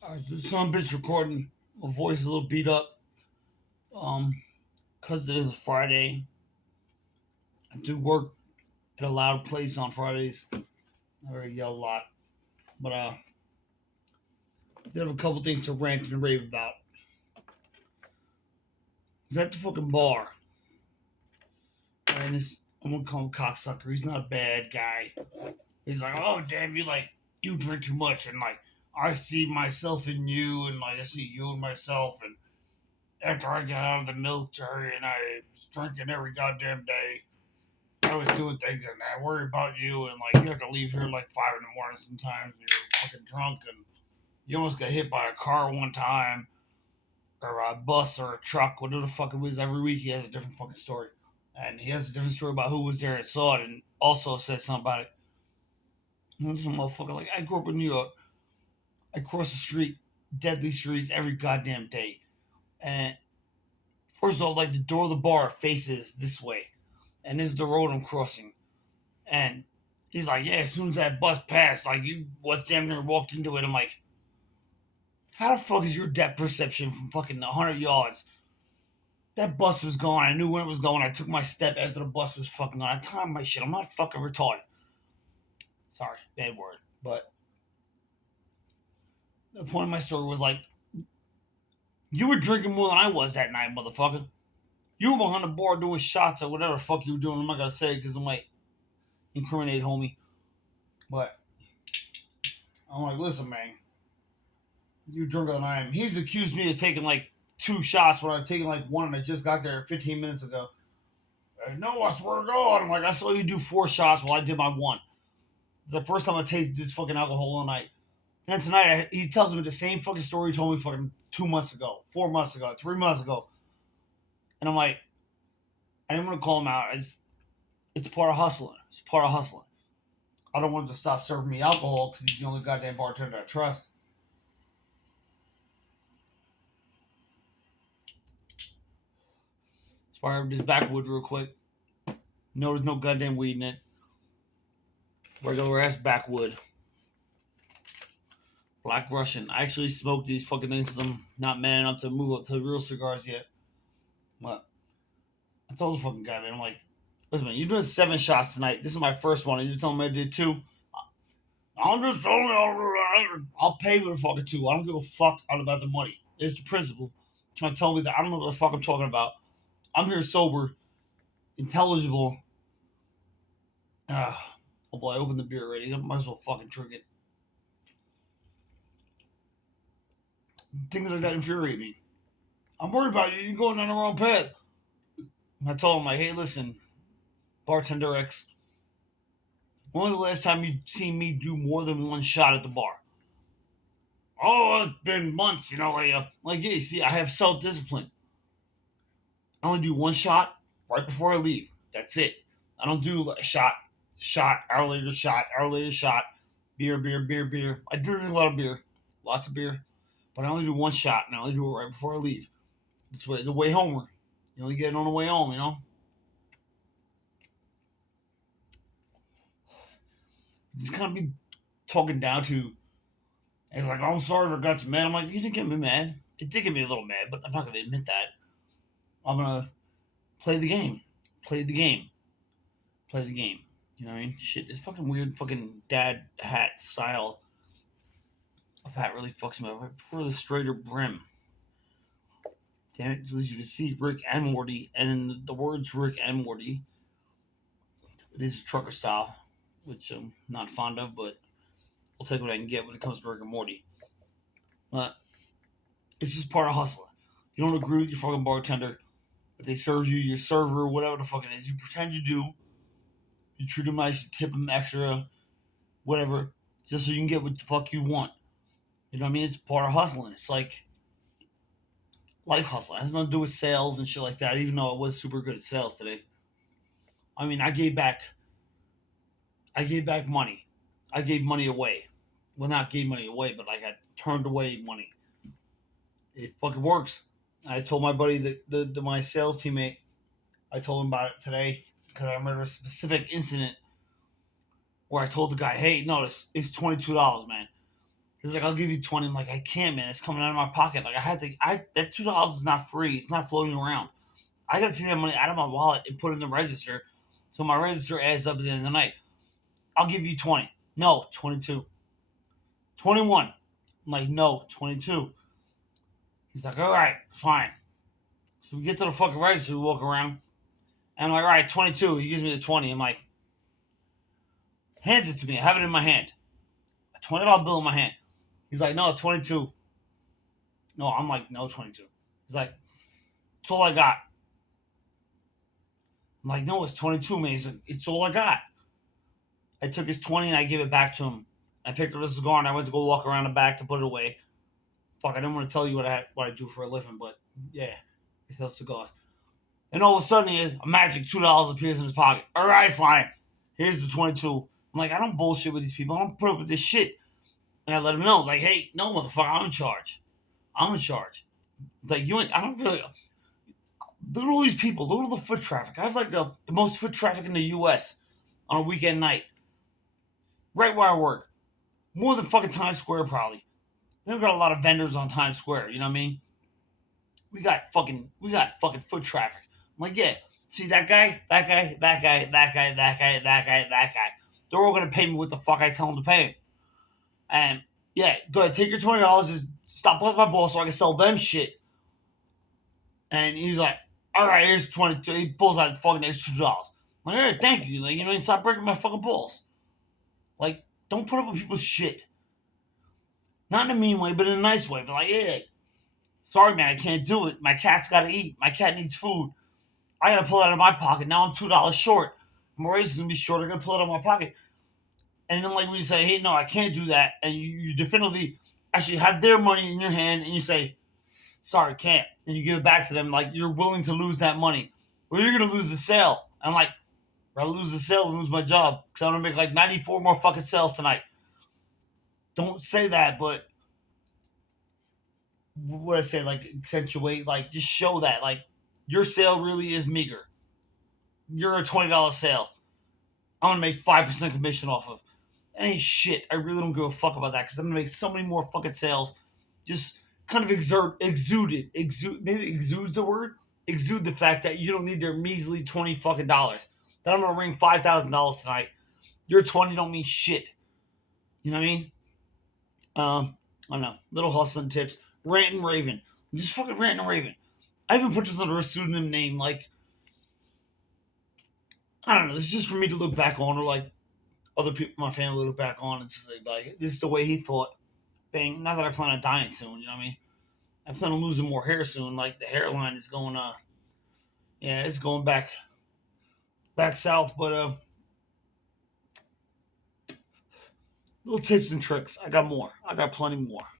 Some bitch recording. My voice is a little beat up. Um, cause it is a Friday. I do work at a loud place on Fridays. I already yell a lot, but did have a couple things to rant and rave about. He's at the fucking bar, and this I'm gonna call him cocksucker. He's not a bad guy. He's like, oh damn, you drink too much, and like I see myself in you, and like I see you and myself, and after I got out of the military and I was drinking every goddamn day, I was doing things and I worry about you and like you have to leave here like 5 in the morning sometimes and you're fucking drunk and you almost got hit by a car one time or a bus or a truck, whatever the fuck it was. Every week he has a different fucking story. And he has a different story about who was there and saw it and also said something about it. And this motherfucker, like I grew up in New York. I cross the street, deadly streets every goddamn day. And first of all, like the door of the bar faces this way. And this is the road I'm crossing. And he's like, yeah, as soon as that bus passed, like you what damn near walked into it. I'm like, how the fuck is your depth perception from fucking 100 yards? That bus was gone. I knew when it was going. I took my step after the bus was fucking gone. I timed my shit. I'm not fucking retarded. Sorry, bad word. But the point of my story was like, you were drinking more than I was that night, motherfucker. You were behind the bar doing shots or whatever the fuck you were doing. I'm not gonna say it because I might incriminate homie. But I'm like, listen, man, you drunker than I am. He's accused me of taking like 2 shots when I've taken like one and I just got there 15 minutes ago. No, I swear to God. I'm like, I saw you do 4 shots while I did my one. It's the first time I tasted this fucking alcohol all night. And tonight he tells me the same fucking story he told me fucking 2 months ago, 4 months ago, 3 months ago. And I'm like, I didn't want to call him out. It's part of hustling. It's part of hustling. I don't want him to stop serving me alcohol because he's the only goddamn bartender I trust. Let's fire up this backwood real quick. No, there's no goddamn weed in it. Regular ass backwood. Black Russian. I actually smoked these fucking things because I'm not man enough to move up to the real cigars yet. But I told the fucking guy, man, I'm like, listen, man, you're doing 7 shots tonight. This is my first one, and you're telling me I did 2. I'm just telling you, I'll pay for the fucking 2. I don't give a fuck about the money. It's the principle. Trying to tell me that I don't know what the fuck I'm talking about. I'm here sober, intelligible. Oh boy, I opened the beer already. I might as well fucking drink it. Things like that infuriate me. I'm worried about you. You're going down the wrong path. I told him, like, hey, listen, bartender X, when was the last time you seen me do more than 1 shot at the bar? Oh, it's been months, like yeah, see, I have self discipline. I only do 1 shot right before I leave. That's it. I don't do a shot, hour later, shot, beer, beer, beer, beer. I do drink a lot of beer, lots of beer, but I only do 1 shot, and I only do it right before I leave. It's the way home. You only get it on the way home. Just kind of be talking down to. And he's like, oh, I'm sorry if I got you mad. I'm like, you didn't get me mad. It did get me a little mad, but I'm not going to admit that. I'm going to play the game. Play the game. Play the game. You know what I mean? Shit, this fucking weird fucking dad hat style of hat really fucks me up. I prefer the straighter brim. Damn it, so you can see Rick and Morty, and in the words Rick and Morty, it is trucker style, which I'm not fond of, but I'll take what I can get when it comes to Rick and Morty. But it's just part of hustling. You don't agree with your fucking bartender, but they serve you your server, whatever the fuck it is. You pretend you do. You treat them nice, you tip them extra, whatever, just so you can get what the fuck you want. You know what I mean? It's part of hustling. It's like life hustling. It has nothing to do with sales and shit like that, even though I was super good at sales today. I mean, I gave back. I gave back money. I gave money away. Well, not gave money away, but like I turned away money. It fucking works. I told my buddy, my sales teammate, I told him about it today because I remember a specific incident where I told the guy, "Hey, no, it's $22, man." He's like, I'll give you 20. I'm like, I can't, man. It's coming out of my pocket. Like, that $2 is not free. It's not floating around. I got to take that money out of my wallet and put it in the register. So my register adds up at the end of the night. I'll give you 20. No, 22. 21. I'm like, no, 22. He's like, all right, fine. So we get to the fucking register, we walk around. And I'm like, all right, 22. He gives me the 20. I'm like, hands it to me. I have it in my hand. A $20 bill in my hand. He's like, no, 22. No, I'm like, no, 22. He's like, it's all I got. I'm like, no, it's 22, man. He's like, it's all I got. I took his 20 and I gave it back to him. I picked up the cigar and I went to go walk around the back to put it away. Fuck, I didn't want to tell you what I do for a living, but yeah, he sells cigars. And all of a sudden, a magic $2 appears in his pocket. All right, fine. Here's the 22. I'm like, I don't bullshit with these people. I don't put up with this shit. And I let him know, like, hey, no, motherfucker, I'm in charge. I'm in charge. Like, you ain't, I don't really. Look at all these people. Look at all the foot traffic. I have like the most foot traffic in the U.S. on a weekend night. Right where I work. More than fucking Times Square, probably. They've got a lot of vendors on Times Square, you know what I mean? We got fucking foot traffic. I'm like, yeah, see that guy, that guy, that guy, that guy, that guy, that guy, that guy. They're all gonna pay me what the fuck I tell them to pay them. And yeah, go ahead, take your $20, just stop busting my balls so I can sell them shit. And he's like, all right, here's 22. He pulls out the fucking extra $2. I'm like, all right, thank you. Like, you know, you stop breaking my fucking balls. Like, don't put up with people's shit. Not in a mean way, but in a nice way. But like, yeah, sorry, man, I can't do it. My cat's got to eat. My cat needs food. I got to pull it out of my pocket. Now I'm $2 short. Maurice is going to be short. I'm going to pull it out of my pocket. And then, like, when you say, hey, no, I can't do that, and you definitively actually have their money in your hand, and you say, sorry, can't, and you give it back to them, like, you're willing to lose that money. Well, you're going to lose the sale. I'm like, I lose the sale and lose my job because I'm going to make like 94 more fucking sales tonight. Don't say that, but what I say, like, accentuate, like, just show that, like, your sale really is meager. You're a $20 sale. I'm gonna make 5% commission off of. That ain't shit. I really don't give a fuck about that because I'm gonna make so many more fucking sales. Just kind of maybe exudes the word. Exude the fact that you don't need their measly 20 fucking dollars. That I'm gonna ring $5,000 tonight. Your 20 don't mean shit. You know what I mean? I don't know. Little hustling tips. Rant and Raven. Just fucking rant and Raven. I even put this under a pseudonym name. Like, I don't know. This is just for me to look back on, or like other people in my family look back on and just say, like, this is the way he thought. Bang. Not that I plan on dying soon, you know what I mean? I plan on losing more hair soon. Like, the hairline is going, yeah, it's going back south. But, little tips and tricks. I got more. I got plenty more.